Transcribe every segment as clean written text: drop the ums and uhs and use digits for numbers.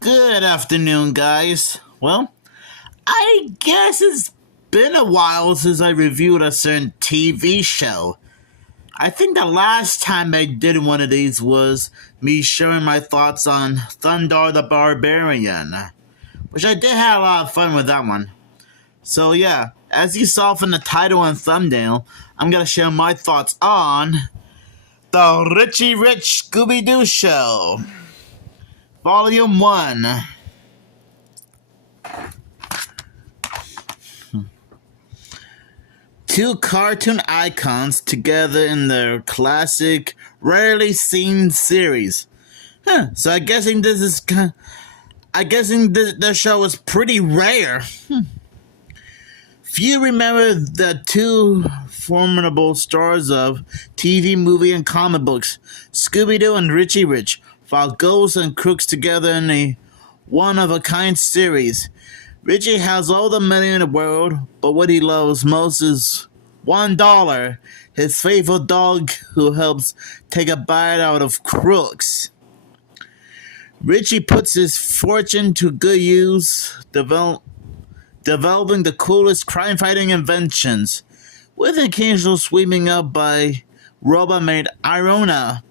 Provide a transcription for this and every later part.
Good afternoon, guys. Well, I guess it's been a while since I reviewed a certain TV show. I think the last time I did one of these was me sharing my thoughts on Thunder the Barbarian, which I did have a lot of fun with that one. So yeah, as you saw from the title and thumbnail, I'm gonna share my thoughts on the Richie Rich Scooby-Doo Show, Volume 1. Two cartoon icons together in their classic, rarely seen series. So I'm guessing the show is pretty rare. Few remember the two formidable stars of TV, movie, and comic books, Scooby-Doo and Richie Rich, fought ghosts and crooks together in a one-of-a-kind series. Richie has all the money in the world, but what he loves most is $1, his faithful dog who helps take a bite out of crooks. Richie puts his fortune to good use, developing the coolest crime-fighting inventions, with an occasional sweeping up by robot maid Irona.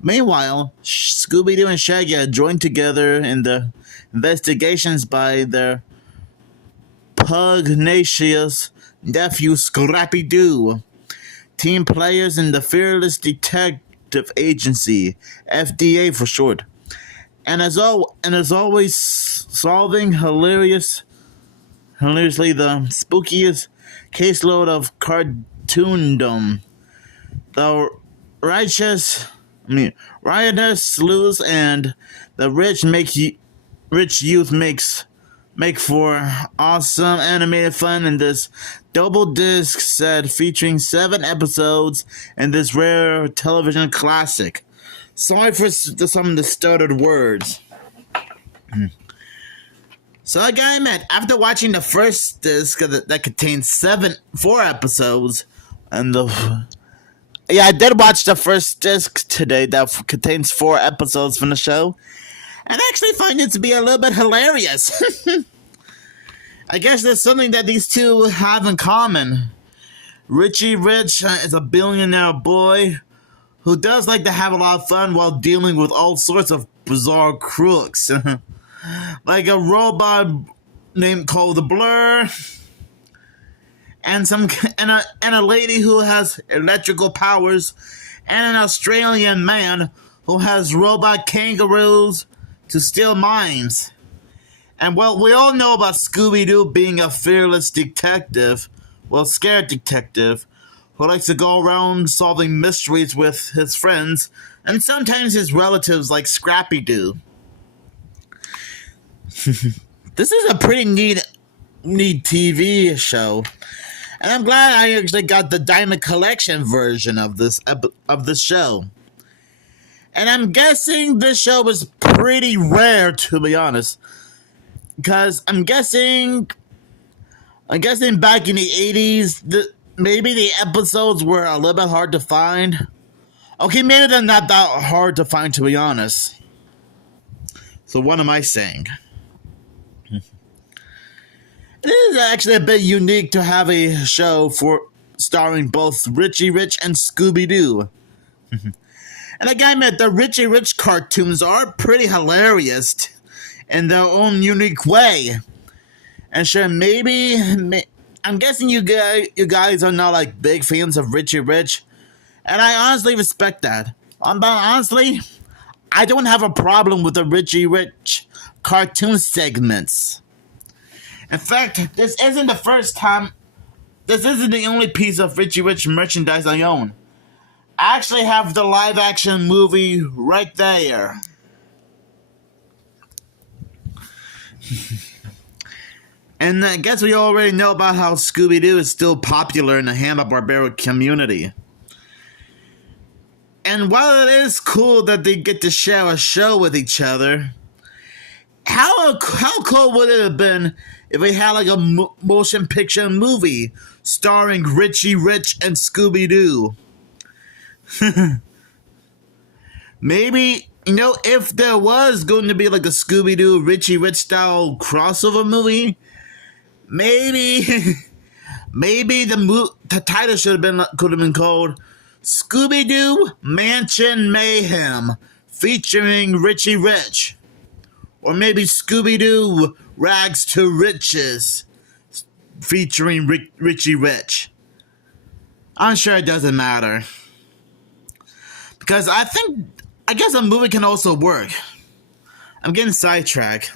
Meanwhile, Scooby-Doo and Shaggy are joined together in the investigations by their pugnacious nephew Scrappy-Doo, team players in the Fearless Detective Agency, FDA for short, and as always, solving hilariously the spookiest caseload of cartoondom. The riotous sleuths and the rich youth make for awesome animated fun in this double disc set featuring 7 episodes in this rare television classic. Sorry for some of the stuttered words. So I gotta admit, after watching the first disc that contains 4 episodes, I did watch the first disc today that contains 4 episodes from the show, and I actually find it to be a little bit hilarious. I guess there's something that these two have in common. Richie Rich is a billionaire boy who does like to have a lot of fun while dealing with all sorts of bizarre crooks. Like a robot named called the Blur, and a lady who has electrical powers, and an Australian man who has robot kangaroos to steal mines. And well, we all know about Scooby-Doo being a fearless detective, scared detective, who likes to go around solving mysteries with his friends, and sometimes his relatives like Scrappy-Doo. This is a pretty neat TV show, and I'm glad I actually got the Diamond Collection version of this show. And I'm guessing this show was pretty rare, to be honest, because I'm guessing back in the 80s, maybe the episodes were a little bit hard to find. Okay, maybe they're not that hard to find, to be honest. So what am I saying? It is actually a bit unique to have a show starring both Richie Rich and Scooby-Doo. And I gotta admit, the Richie Rich cartoons are pretty hilarious in their own unique way. And sure, I'm guessing you guys are not like big fans of Richie Rich, and I honestly respect that. But honestly, I don't have a problem with the Richie Rich cartoon segments. In fact, this isn't the only piece of Richie Rich merchandise I own. I actually have the live-action movie right there. And I guess we already know about how Scooby-Doo is still popular in the Hanna-Barbera community. And while it is cool that they get to share a show with each other, how cool would it have been if we had like a motion picture movie starring Richie Rich and Scooby-Doo? Maybe if there was going to be like a Scooby-Doo Richie Rich style crossover movie, maybe maybe the title could have been called Scooby-Doo Mansion Mayhem featuring Richie Rich, or maybe Scooby-Doo Rags to Riches featuring Richie Rich. I'm sure it doesn't matter, because I guess a movie can also work. I'm getting sidetracked.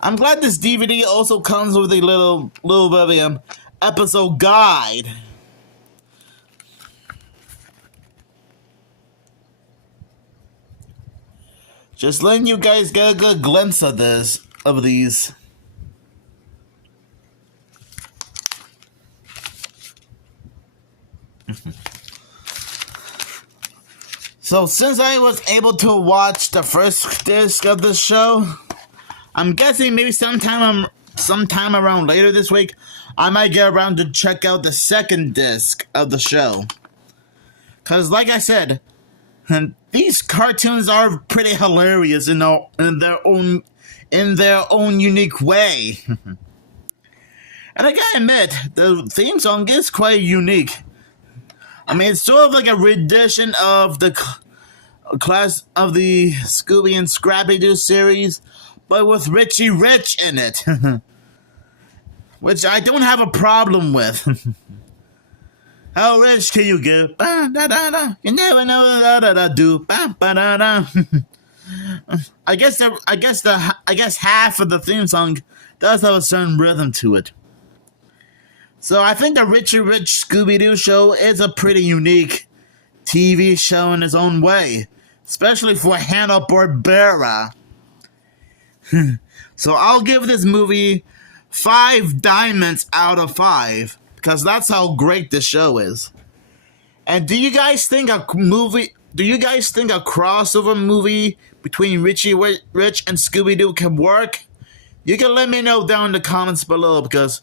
I'm glad this DVD also comes with a little bit of episode guide. Just letting you guys get a good glimpse of these. So since I was able to watch the first disc of this show, I'm guessing maybe sometime around later this week, I might get around to check out the second disc of the show. Cause like I said, these cartoons are pretty hilarious in their own unique way. And I gotta admit, the theme song is quite unique. I mean, it's sort of like a rendition of the class of the Scooby and Scrappy-Doo series, but with Richie Rich in it. Which I don't have a problem with. How rich can you get? Ba, da, da, da. You never know da, da, da, do. Ba, ba, da, da. I guess half of the theme song does have a certain rhythm to it. So I think the Richie Rich Scooby-Doo show is a pretty unique TV show in its own way, especially for Hanna-Barbera. So I'll give this movie 5 diamonds out of 5, because that's how great this show is. And do you guys think a crossover movie between Richie Rich and Scooby-Doo can work? You can let me know down in the comments below, because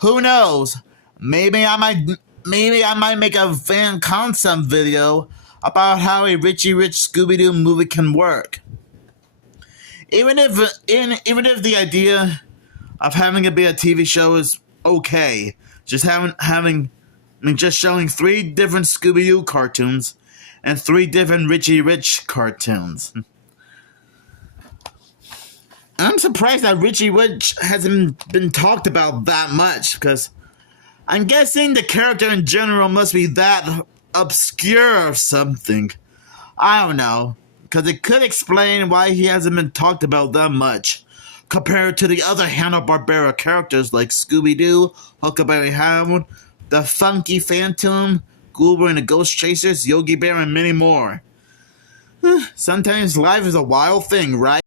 who knows? Maybe I might make a fan concept video about how a Richie Rich Scooby-Doo movie can work. Even if the idea of having it be a TV show is okay, just showing 3 different Scooby-Doo cartoons and 3 different Richie Rich cartoons. I'm surprised that Richie Rich hasn't been talked about that much, because I'm guessing the character in general must be that obscure or something. I don't know, because it could explain why he hasn't been talked about that much compared to the other Hanna-Barbera characters like Scooby-Doo, Huckleberry Hound, the Funky Phantom, Goober and the Ghost Chasers, Yogi Bear, and many more. Sometimes life is a wild thing, right?